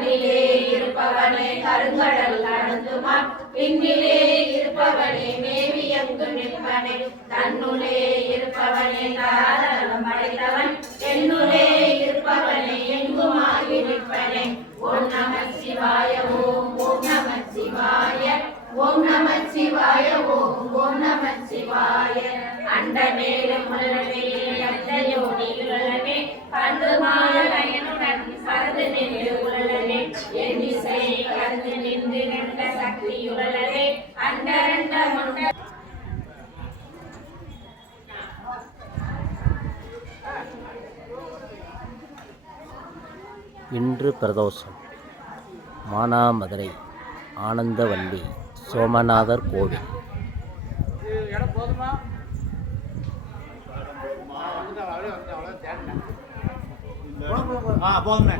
கண்ணிலே இருப்பவனே கருங்கடல் கடந்துமான் பின்னிலே இருப்பவனே மேவி எங்கு நிற்பனே தன்னுளே இருப்பவனே தாராளம் படைத்தவன் என்னுளே இருப்பவனே எங்குமாகி நிற்பனே ஓம் நம சிவாய ஓம் ஓம் நம சிவாய ஓம் நம சிவாய ஓம் நம சிவாய அண்ட மேலும் உலகமே உலகமே பந்து மாயனுடன் பறந்து நின்று உலகமே என் திசை கருந்து நின்று நின்ற சக்தி உலகமே அண்டரண்ட முண்ட. இன்று பிரதோஷம். மானாமதுரை ஆனந்தவல்லி சோமநாதர் கோவில். போதுமே.